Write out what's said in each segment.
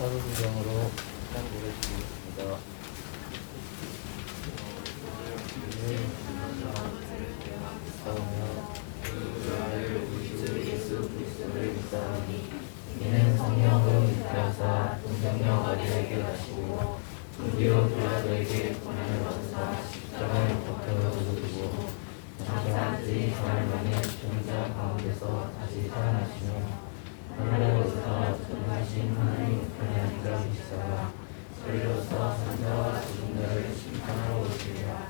사도신경으로 창조해 주시겠습니다. 이는 성령으로 인하여서 동정녀 마리아에게 가시고 본디오 빌라도에게 고난을 받으사 십자가에 못 박혀 죽으시고 장사한지 사흘 만에 죽은 가운데서 다시 살아나시며 하늘에 오르사 전능하신 하나님 우편에 앉아 계시다가 저희로서 산자와 죽은 자를 심판하러 오시리라.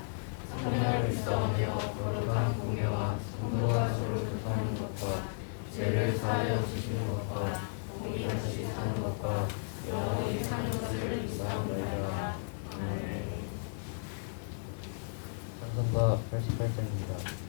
성령을 믿사오며 거룩한 공예와 성도와 서로 교통하는 것과 죄를 사하여 주시는 것과 공의 다시 사는 것과 영원히 사는 것을 믿사옵나이다. 아멘. 찬송가 88장입니다.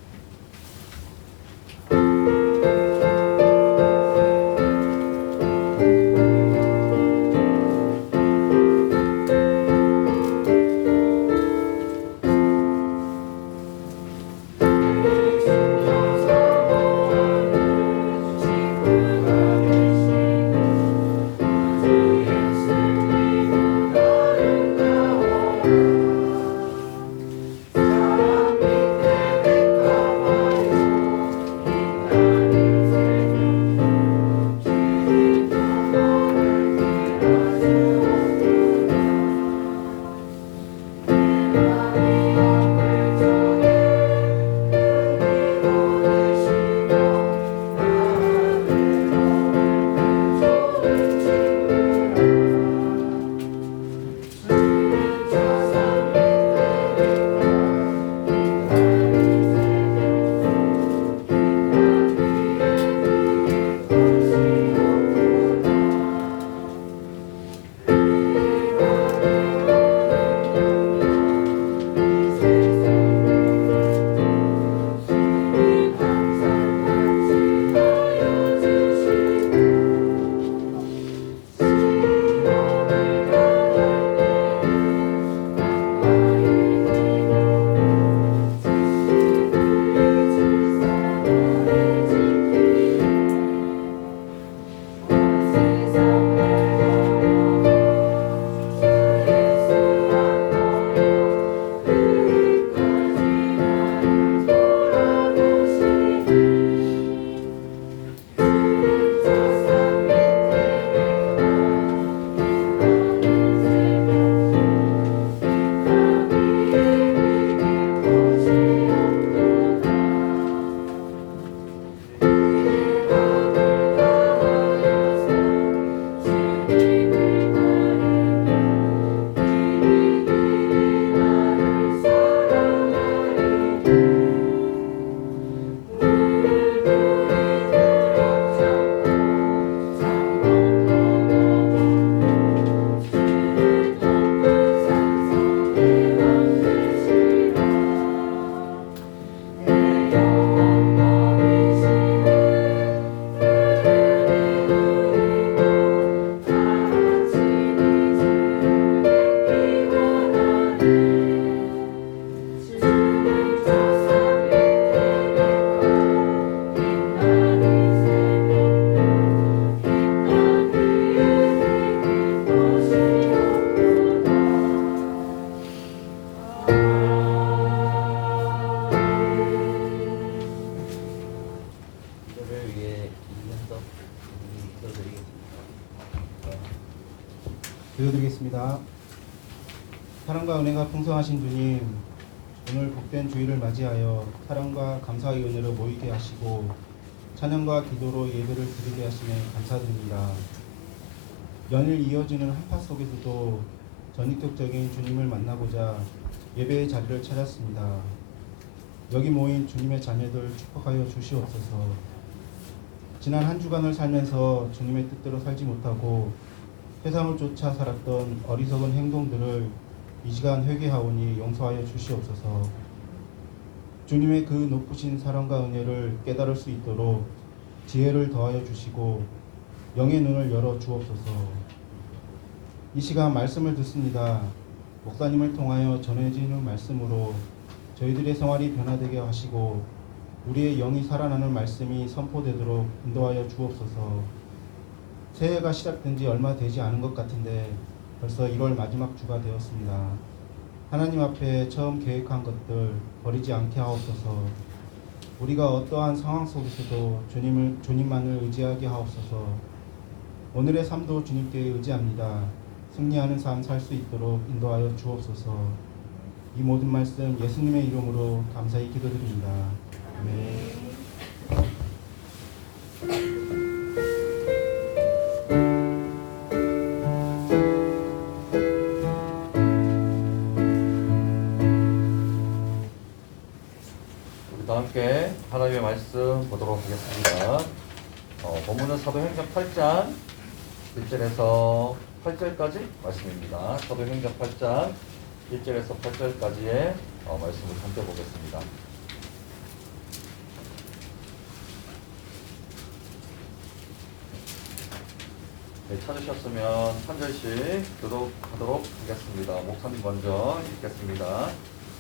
기도드리겠습니다. 사랑과 은혜가 풍성하신 주님, 오늘 복된 주일을 맞이하여 사랑과 감사의 은혜로 모이게 하시고 찬양과 기도로 예배를 드리게 하시네 감사드립니다. 연일 이어지는 한파 속에서도 전인격적인 주님을 만나고자 예배의 자리를 찾았습니다. 여기 모인 주님의 자녀들 축복하여 주시옵소서. 지난 한 주간을 살면서 주님의 뜻대로 살지 못하고 세상을 쫓아 살았던 어리석은 행동들을 이 시간 회개하오니 용서하여 주시옵소서. 주님의 그 높으신 사랑과 은혜를 깨달을 수 있도록 지혜를 더하여 주시고 영의 눈을 열어 주옵소서. 이 시간 말씀을 듣습니다. 목사님을 통하여 전해지는 말씀으로 저희들의 생활이 변화되게 하시고 우리의 영이 살아나는 말씀이 선포되도록 인도하여 주옵소서. 새해가 시작된 지 얼마 되지 않은 것 같은데 벌써 1월 마지막 주가 되었습니다. 하나님 앞에 처음 계획한 것들 버리지 않게 하옵소서. 우리가 어떠한 상황 속에서도 주님만을 의지하게 하옵소서. 오늘의 삶도 주님께 의지합니다. 승리하는 삶 살 수 있도록 인도하여 주옵소서. 이 모든 말씀 예수님의 이름으로 감사히 기도드립니다. 아멘. 우리도 함께 하나님의 말씀 보도록 하겠습니다. 본문은 사도행전 8장 1절에서 8절까지 말씀입니다. 사도행전 8장 1절에서 8절까지의 말씀을 함께 보겠습니다. 네, 찾으셨으면 한 절씩 교독하도록 하겠습니다. 목사님 먼저 읽겠습니다.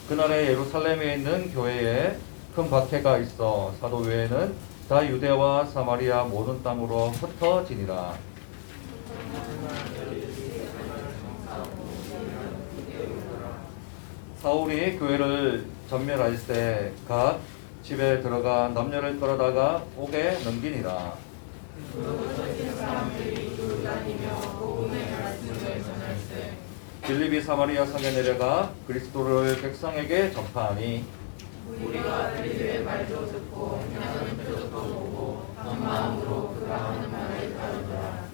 그날에 예루살렘에 있는 교회에 큰 박해가 있어 사도 외에는 다 유대와 사마리아 모든 땅으로 흩어지니라. 사울이 교회를 전멸할 때 각 집에 들어가 남녀를 끌어다가 옥에 넘기니라. 빌립이 사마리아 성에 내려가 그리스도를 백성에게 전파하니 우리가 그리스도의 말도 듣고 행하는 표적도 보고 한 마음으로 그가 하는 말을 따르더라.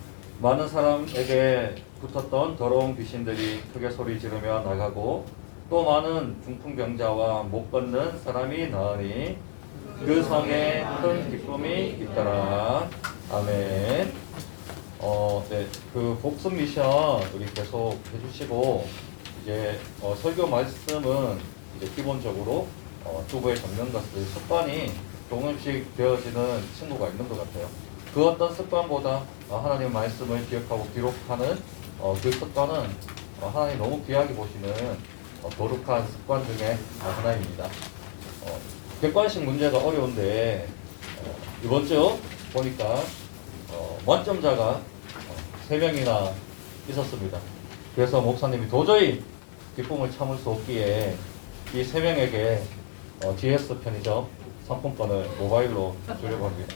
많은 사람에게 붙었던 더러운 귀신들이 크게 소리 지르며 나가고 또 많은 중풍병자와 못 걷는 사람이 나으니 그 성에 큰 기쁨이 있더라. 아멘. 네, 그 복습 미션 우리 계속 해주시고 이제 설교 말씀은 이제 기본적으로 두부에 적는 것을 습관이 조금씩 되어지는 친구가 있는 것 같아요. 그 어떤 습관보다 하나님의 말씀을 기억하고 기록하는 그 습관은 하나님 너무 귀하게 보시는 거룩한 습관 중에 하나입니다. 객관식 문제가 어려운데 이번 주 보니까 만점자가 3명이나 있었습니다. 그래서 목사님이 도저히 기쁨을 참을 수 없기에 이 3명에게 GS 편의점 상품권을 모바일로 주려고 합니다.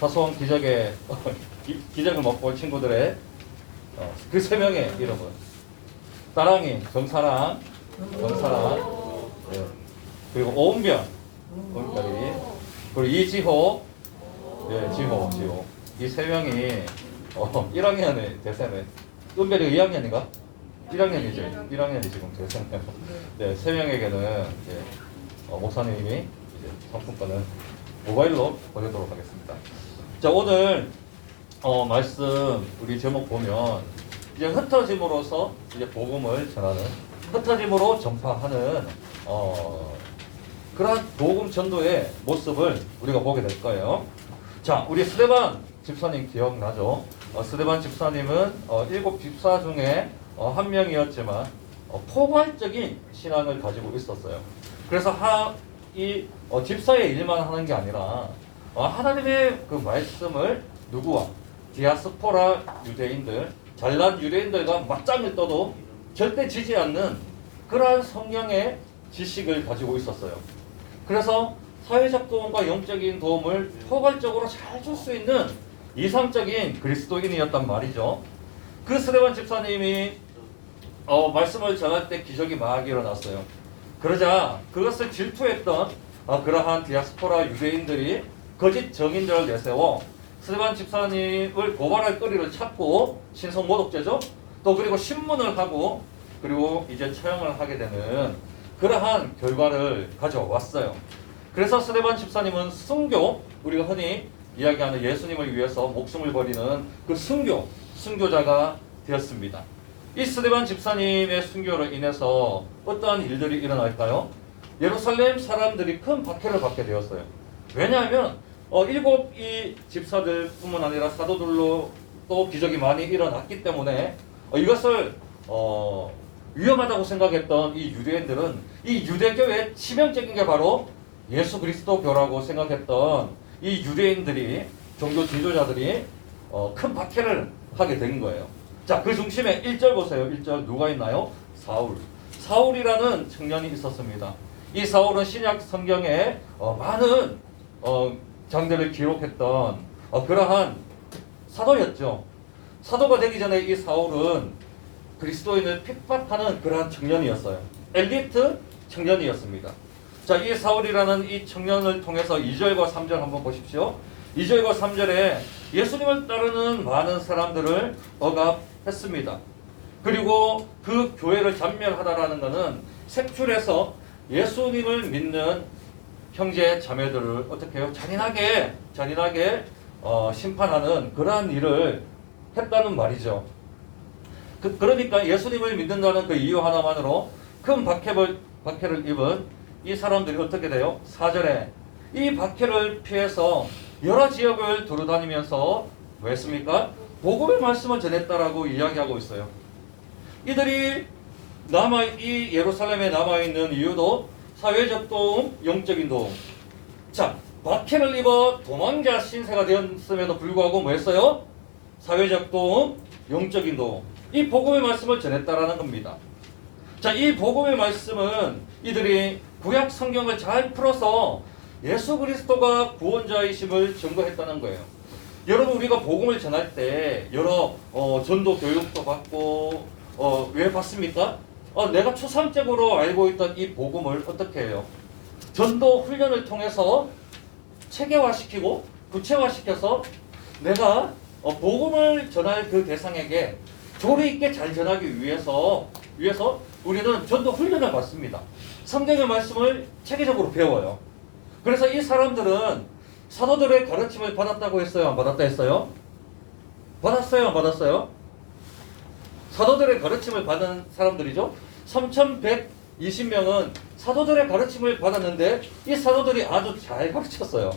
사소한 기적의 기적을 맛볼 친구들의 그 3명의 이름은 따랑이, 정사랑, 네. 그리고 오은병, 그리고 이지호, 네, 지호. 이 3명이 1학년의 대세네. 은별이가 2학년인가? 1학년이죠. 1학년이 지금 대세네요. 네, 3명에게는 이제 목사님이 이제 상품권을 모바일로 보내도록 하겠습니다. 자, 오늘 말씀 우리 제목 보면 이제 흩어짐으로써 이제 복음을 전하는, 흩어짐으로 전파하는 그러한 복음 전도의 모습을 우리가 보게 될 거예요. 자, 우리 스데반 집사님 기억나죠? 스데반 집사님은 7 집사 중에 한 명이었지만 포괄적인 신앙을 가지고 있었어요. 그래서 이 집사의 일만 하는 게 아니라 하나님의 그 말씀을 누구와 디아스포라 유대인들, 잘난 유대인들과 맞짱을 떠도 절대 지지 않는 그러한 성령의 지식을 가지고 있었어요. 그래서 사회적 도움과 영적인 도움을 포괄적으로 잘 줄 수 있는 이상적인 그리스도인이었단 말이죠. 그 스데반 집사님이 말씀을 전할 때 기적이 막 일어났어요. 그러자 그것을 질투했던 그러한 디아스포라 유대인들이 거짓 정인들을 내세워 스데반 집사님을 고발할 거리를 찾고 신성모독죄죠. 또 그리고 신문을 하고 그리고 이제 처형을 하게 되는 그러한 결과를 가져왔어요. 그래서 스데반 집사님은 순교, 우리가 흔히 이야기하는 예수님을 위해서 목숨을 버리는 그 순교자가 되었습니다. 이 스데반 집사님의 순교로 인해서 어떠한 일들이 일어날까요? 예루살렘 사람들이 큰 박해를 받게 되었어요. 왜냐하면 7이 집사들뿐만 아니라 사도들로 또 기적이 많이 일어났기 때문에 이것을 위험하다고 생각했던 이 유대인들은 이 유대교의 치명적인 게 바로 예수 그리스도 교라고 생각했던 이 유대인들이, 종교 지도자들이 큰 박해를 하게 된 거예요. 자, 그 중심에 1절 보세요. 1절 누가 있나요? 사울. 사울이라는 청년이 있었습니다. 이 사울은 신약 성경에 많은 장들을 기록했던 그러한 사도였죠. 사도가 되기 전에 이 사울은 그리스도인을 핍박하는 그러한 청년이었어요. 엘리트 청년이었습니다. 자, 이 사울이라는 이 청년을 통해서 2절과 3절 한번 보십시오. 2절과 3절에 예수님을 따르는 많은 사람들을 억압했습니다. 그리고 그 교회를 잔멸하다라는 것은 색출해서 예수님을 믿는 형제 자매들을 어떻게 해요? 잔인하게 심판하는 그러한 일을 했다는 말이죠. 그러니까 예수님을 믿는다는 그 이유 하나만으로 큰 박해를 입은 이 사람들이 어떻게 돼요? 4절에 이 박해를 피해서 여러 지역을 돌아다니면서 뭐 했습니까? 복음의 말씀을 전했다라고 이야기하고 있어요. 이들이 이 예루살렘에 남아있는 이유도 사회적 도움, 영적인 도움. 자, 박해를 입어 도망자 신세가 되었음에도 불구하고 뭐 했어요? 사회적 도움, 영적인 도움. 이 복음의 말씀을 전했다라는 겁니다. 자, 이 복음의 말씀은 이들이 구약 성경을 잘 풀어서 예수 그리스도가 구원자이심을 증거했다는 거예요. 여러분, 우리가 복음을 전할 때 여러 전도 교육도 받고 왜 받습니까? 내가 초상적으로 알고 있던 이 복음을 어떻게 해요? 전도 훈련을 통해서 체계화시키고 구체화시켜서 내가 복음을 전할 그 대상에게 조리 있게 잘 전하기 위해서 우리는 전도 훈련을 받습니다. 성경의 말씀을 체계적으로 배워요. 그래서 이 사람들은 사도들의 가르침을 받았다고 했어요? 안 받았다 했어요? 받았어요? 안 받았어요? 사도들의 가르침을 받은 사람들이죠. 3,120명은 사도들의 가르침을 받았는데 이 사도들이 아주 잘 가르쳤어요.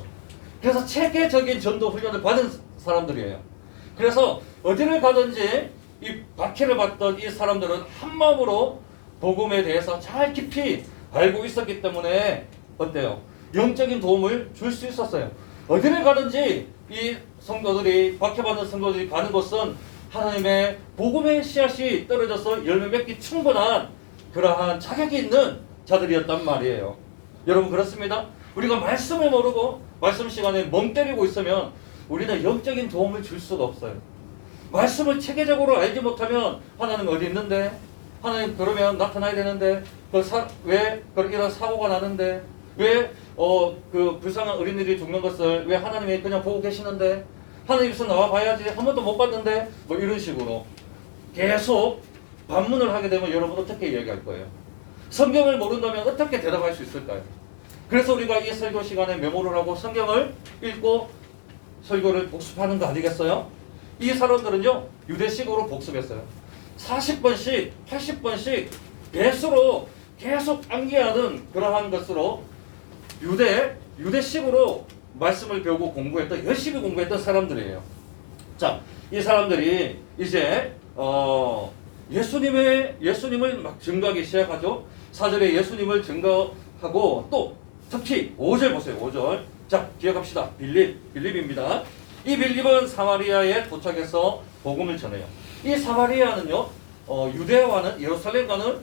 그래서 체계적인 전도 훈련을 받은 사람들이에요. 그래서 어디를 가든지 이 박해를 받던 이 사람들은 한마음으로 복음에 대해서 잘 깊이 알고 있었기 때문에 어때요? 영적인 도움을 줄 수 있었어요. 어디를 가든지 이 성도들이 박해받는 성도들이 가는 곳은 하나님의 복음의 씨앗이 떨어져서 열매 맺기 충분한 그러한 자격이 있는 자들이었단 말이에요. 여러분, 그렇습니다. 우리가 말씀을 모르고 말씀 시간에 멍 때리고 있으면 우리는 영적인 도움을 줄 수가 없어요. 말씀을 체계적으로 알지 못하면 하나님 어디 있는데? 하나님 그러면 나타나야 되는데 왜 이런 사고가 나는데? 왜 그 불쌍한 어린이들이 죽는 것을 왜 하나님이 그냥 보고 계시는데? 하나님께서 나와 봐야지 한 번도 못 봤는데? 뭐 이런 식으로 계속 반문을 하게 되면 여러분 어떻게 이야기할 거예요? 성경을 모른다면 어떻게 대답할 수 있을까요? 그래서 우리가 이 설교 시간에 메모를 하고 성경을 읽고 설교를 복습하는 거 아니겠어요? 이 사람들은요, 유대식으로 복습했어요. 40번씩 80번씩 배수로 계속 암기하는 그러한 것으로 유대식으로 말씀을 배우고 공부했던, 열심히 공부했던 사람들이에요. 자, 이 사람들이 이제 예수님을 막 증거하기 시작하죠. 4절에 예수님을 증거하고 또 특히 5절 보세요. 5절. 자, 기억합시다. 빌립입니다. 이 빌립은 사마리아에 도착해서 복음을 전해요. 이 사마리아는요, 유대와는 예루살렘과는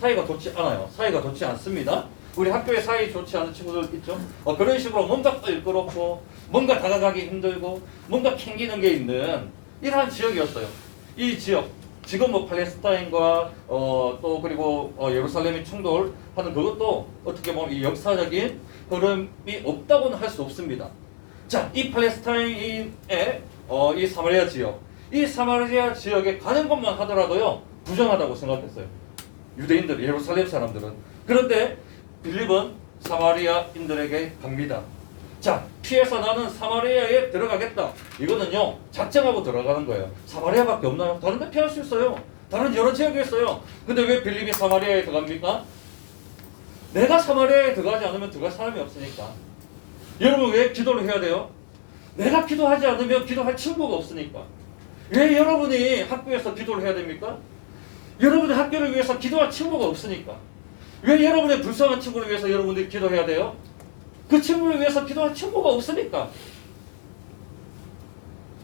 사이가 좋지 않아요. 사이가 좋지 않습니다. 우리 학교에 사이 좋지 않은 친구들 있죠? 그런 식으로 뭔가 끌끄럽고 뭔가 다가가기 힘들고 뭔가 캥기는 게 있는 이러한 지역이었어요. 이 지역, 지금 뭐 팔레스타인과 또 그리고 예루살렘이 충돌하는 그것도 어떻게 보면 이 역사적인 흐름이 없다고는 할 수 없습니다. 자, 이 팔레스타인의 이 사마리아 지역, 이 사마리아 지역에 가는 것만 하더라도요 부정하다고 생각했어요. 유대인들, 예루살렘 사람들은. 그런데 빌립은 사마리아인들에게 갑니다. 자, 피해서 나는 사마리아에 들어가겠다. 이거는요 작정하고 들어가는 거예요. 사마리아밖에 없나요? 다른 데 피할 수 있어요. 다른 여러 지역이 있어요. 근데 왜 빌립이 사마리아에 들어갑니까? 내가 사마리아에 들어가지 않으면 들어갈 사람이 없으니까. 여러분, 왜 기도를 해야 돼요? 내가 기도하지 않으면 기도할 친구가 없으니까. 왜 여러분이 학교에서 기도를 해야 됩니까? 여러분의 학교를 위해서 기도할 친구가 없으니까. 왜 여러분의 불쌍한 친구를 위해서 여러분들이 기도해야 돼요? 그 친구를 위해서 기도할 친구가 없으니까.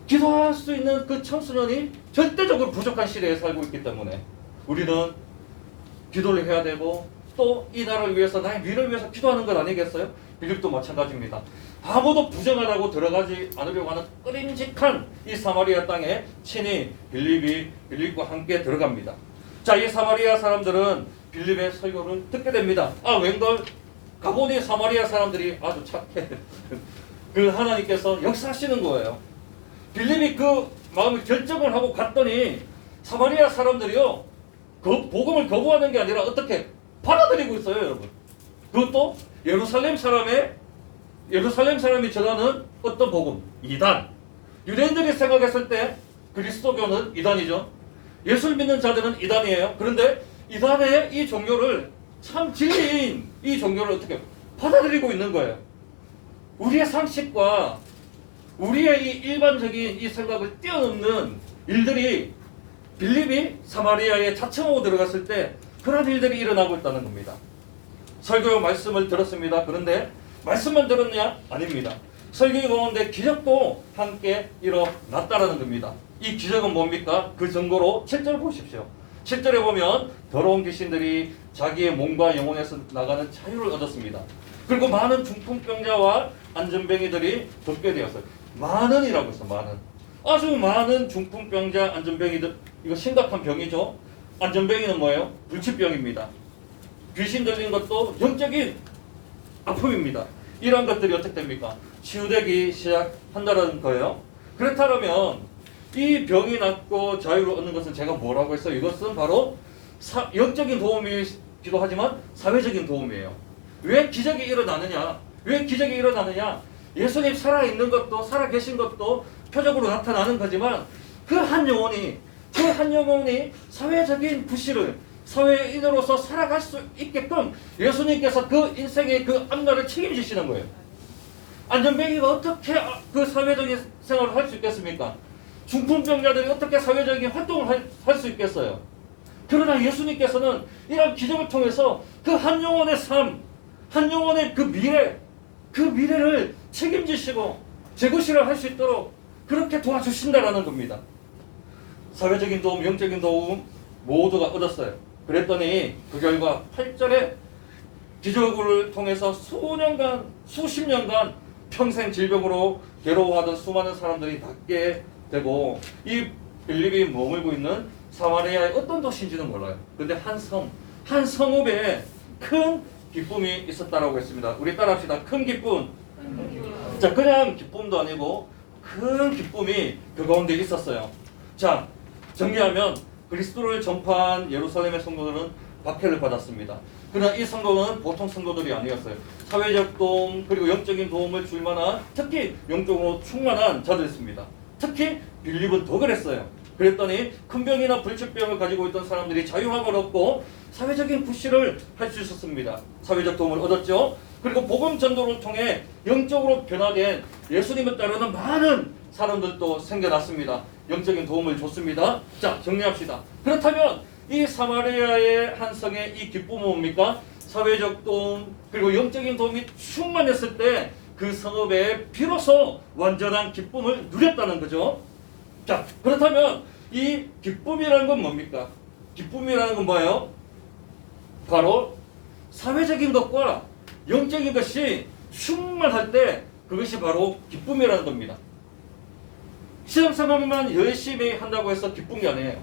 기도할 수 있는 그 청소년이 절대적으로 부족한 시대에 살고 있기 때문에 우리는 기도를 해야 되고 또 이 나라를 위해서 나의 미래를 위해서 기도하는 것 아니겠어요? 빌립도 마찬가지입니다. 아무도 부정하라고 들어가지 않으려고 하는 끄림직한 이 사마리아 땅에 친히 빌립과 함께 들어갑니다. 자, 이 사마리아 사람들은 빌립의 설교를 듣게 됩니다. 웬걸 가보니 사마리아 사람들이 아주 착해. 그 하나님께서 역사하시는 거예요. 빌립이 그 마음을 결정을 하고 갔더니 사마리아 사람들이요, 그 복음을 거부하는 게 아니라 어떻게 받아들이고 있어요, 여러분. 그것도 예루살렘 사람이 전하는 어떤 복음, 이단. 유대인들이 생각했을 때 그리스도교는 이단이죠. 예수를 믿는 자들은 이단이에요. 그런데 이단의 이 종교를, 참 진리인 이 종교를 어떻게 받아들이고 있는 거예요. 우리의 상식과 우리의 이 일반적인 이 생각을 뛰어넘는 일들이 빌립이 사마리아에 자청하고 들어갔을 때 그런 일들이 일어나고 있다는 겁니다. 설교 말씀을 들었습니다. 그런데 말씀만 들었냐? 아닙니다. 설교 가운데 기적도 함께 일어났다는 겁니다. 이 기적은 뭡니까? 그 증거로 7절 보십시오. 7절에 보면 더러운 귀신들이 자기의 몸과 영혼에서 나가는 자유를 얻었습니다. 그리고 많은 중풍병자와 안전병이들이 덮게 되었어요. 많은이라고 했어. 많은. 아주 많은 중풍병자, 안전병이들. 이거 심각한 병이죠. 안전병이는 뭐예요? 불치병입니다. 귀신 들린 것도 영적인 아픔입니다. 이런 것들이 어떻게 됩니까? 치유되기 시작한다는 거예요. 그렇다면 이 병이 낫고 자유를 얻는 것은 제가 뭐라고 했어요? 이것은 바로 영적인 도움이기도 하지만 사회적인 도움이에요. 왜 기적이 일어나느냐? 왜 기적이 일어나느냐? 예수님 살아있는 것도 살아계신 것도 표적으로 나타나는 거지만 그 한 영혼이 사회적인 부실을 사회인으로서 살아갈 수 있게끔 예수님께서 그 인생의 그 앞날을 책임지시는 거예요. 안전병이가 어떻게 그 사회적인 생활을 할 수 있겠습니까? 중풍병자들이 어떻게 사회적인 활동을 할 수 있겠어요? 그러나 예수님께서는 이런 기적을 통해서 그 한 영혼의 삶, 한 영혼의 그 미래를 책임지시고 재구실을 할 수 있도록 그렇게 도와주신다라는 겁니다. 사회적인 도움, 영적인 도움 모두가 얻었어요. 그랬더니 그 결과 8절에 기적을 통해서 수십 년간 평생 질병으로 괴로워하던 수많은 사람들이 낫게 되고 이 빌립이 머물고 있는 사마리아의 어떤 도시인지는 몰라요. 그런데 한 성읍에 큰 기쁨이 있었다라고 했습니다. 우리 따라합시다. 큰 기쁨. 자, 그냥 기쁨도 아니고 큰 기쁨이 그 가운데 있었어요. 자, 정리하면 그리스도를 전파한 예루살렘의 성도들은 박해를 받았습니다. 그러나 이 성도는 보통 성도들이 아니었어요. 사회적 도움 그리고 영적인 도움을 줄 만한 특히 영적으로 충만한 자들이었습니다. 특히 빌립은 더 그랬어요. 그랬더니 큰 병이나 불치병을 가지고 있던 사람들이 자유함을 얻고 사회적인 부실을 할 수 있었습니다. 사회적 도움을 얻었죠. 그리고 복음 전도를 통해 영적으로 변화된 예수님을 따르는 많은 사람들도 생겨났습니다. 영적인 도움을 줬습니다. 자, 정리합시다. 그렇다면 이 사마리아의 한 성의 이 기쁨은 뭡니까? 사회적 도움 그리고 영적인 도움이 충만했을 때 그 성읍에 비로소 완전한 기쁨을 누렸다는 거죠. 자, 그렇다면 이 기쁨이라는 건 뭡니까? 기쁨이라는 건 뭐예요? 바로 사회적인 것과 영적인 것이 충만할 때 그것이 바로 기쁨이라는 겁니다. 신앙생활만 열심히 한다고 해서 기쁜 게 아니에요.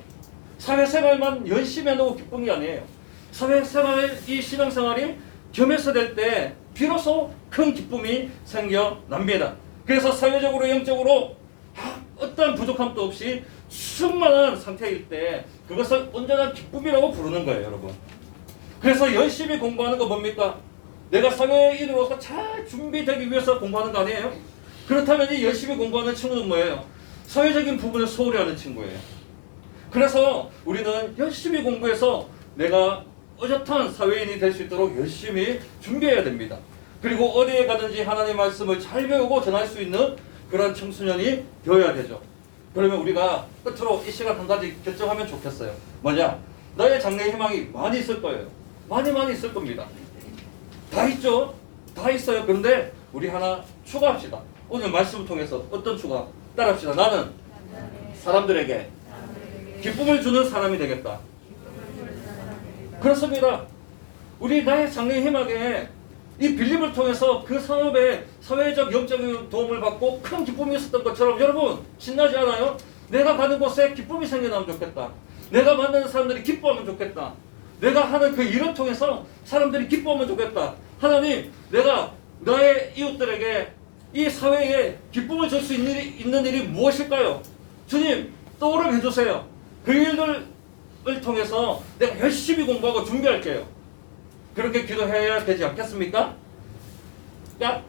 사회생활만 열심히 한다고 기쁜 게 아니에요. 사회생활, 이 신앙생활이 겸해서 될 때 비로소 큰 기쁨이 생겨납니다. 그래서 사회적으로 영적으로 어떤 부족함도 없이 충만한 상태일 때 그것을 온전한 기쁨이라고 부르는 거예요, 여러분. 그래서 열심히 공부하는 거 뭡니까? 내가 사회인으로서 잘 준비되기 위해서 공부하는 거 아니에요? 그렇다면 이 열심히 공부하는 친구는 뭐예요? 사회적인 부분을 소홀히 하는 친구예요. 그래서 우리는 열심히 공부해서 내가 어젓한 사회인이 될 수 있도록 열심히 준비해야 됩니다. 그리고 어디에 가든지 하나님의 말씀을 잘 배우고 전할 수 있는 그런 청소년이 되어야 되죠. 그러면 우리가 끝으로 이 시간 한 가지 결정하면 좋겠어요. 뭐냐? 나의 장래 희망이 많이 있을 거예요. 많이 있을 겁니다. 다 있죠? 다 있어요. 그런데 우리 하나 추가합시다. 오늘 말씀을 통해서 어떤 추가? 따라합시다. 나는 사람들에게 기쁨을 주는 사람이 되겠다. 그렇습니다. 우리 나의 장래 희망에 이 빌립을 통해서 그 사업에 사회적 영적인 도움을 받고 큰 기쁨이 있었던 것처럼 여러분 신나지 않아요? 내가 가는 곳에 기쁨이 생겨나면 좋겠다. 내가 만나는 사람들이 기뻐하면 좋겠다. 내가 하는 그 일을 통해서 사람들이 기뻐하면 좋겠다. 하나님, 내가 나의 이웃들에게 이 사회에 기쁨을 줄 수 있는 일이 무엇일까요? 주님, 떠오르게 해주세요. 그 일들을 통해서 내가 열심히 공부하고 준비할게요. 그렇게 기도해야 되지 않겠습니까? 야!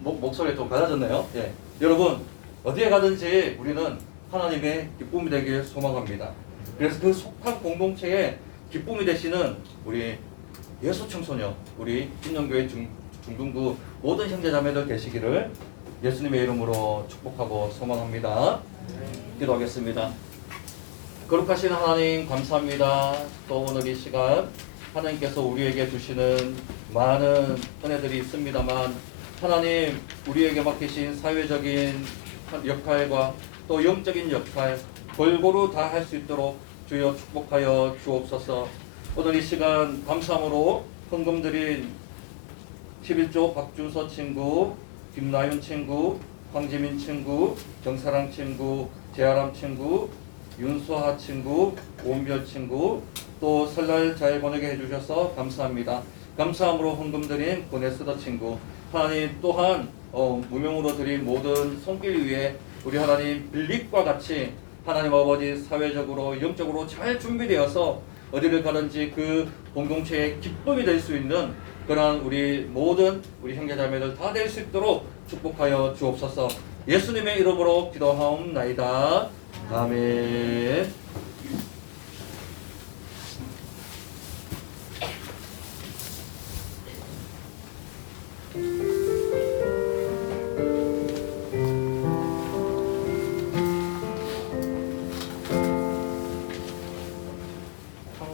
목소리 좀 갈라졌네요. 예. 여러분, 어디에 가든지 우리는 하나님의 기쁨이 되길 소망합니다. 그래서 그 속한 공동체에 기쁨이 되시는 우리 예수 청소년, 우리 김영교회 중등부 모든 형제자매들 되시기를 예수님의 이름으로 축복하고 소망합니다. 기도하겠습니다. 거룩하신 하나님 감사합니다. 또 오늘 이 시간 하나님께서 우리에게 주시는 많은 은혜들이 있습니다만 하나님 우리에게 맡기신 사회적인 역할과 또 영적인 역할 골고루 다 할 수 있도록 주여 축복하여 주옵소서. 오늘 이 시간 감사함으로 헌금 드린 11조 박준서 친구, 김나윤 친구, 황지민 친구, 정사랑 친구, 재아람 친구, 윤수하 친구, 오은별 친구, 또 설날 잘 보내게 해주셔서 감사합니다. 감사함으로 헌금 드린 보네스더 친구, 하나님 또한 무명으로 드린 모든 손길 위에 우리 하나님 빌립과 같이 하나님 아버지 사회적으로 영적으로 잘 준비되어서 어디를 가든지 그 공동체의 기쁨이 될 수 있는 그러한 우리 모든 우리 형제자매들 다 될 수 있도록 축복하여 주옵소서. 예수님의 이름으로 기도하옵나이다. 아멘.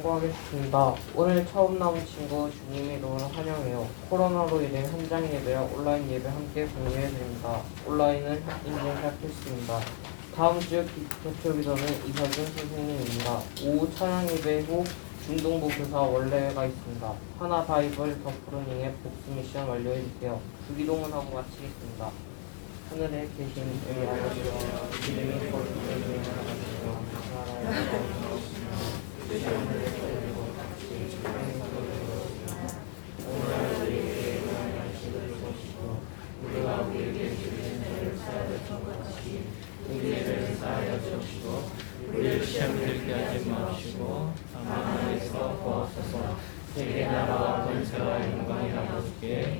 하겠습니다. 오늘 처음 나온 친구 주님의 이름으로 환영해요. 코로나로 인해 현장 예배와 온라인 예배 함께 공유해드립니다. 온라인은 인증 시작했습니다. 다음 주 대표 기도는 이서준 선생님입니다. 오후 찬양 예배 후 중등부 교사 원래가 있습니다. 하나 바이블 더 푸르닝의 복수 미션 완료해주세요. 주기도문 하고 마치겠습니다. 하늘에 계신 우리 아버지여 이름이 거룩하게 여겨주시며 나라의 우리를 시험에 들게 하지 마시고 다만 하나님께서 구하소서. 세계 나라와 권세와 영광이 아버지께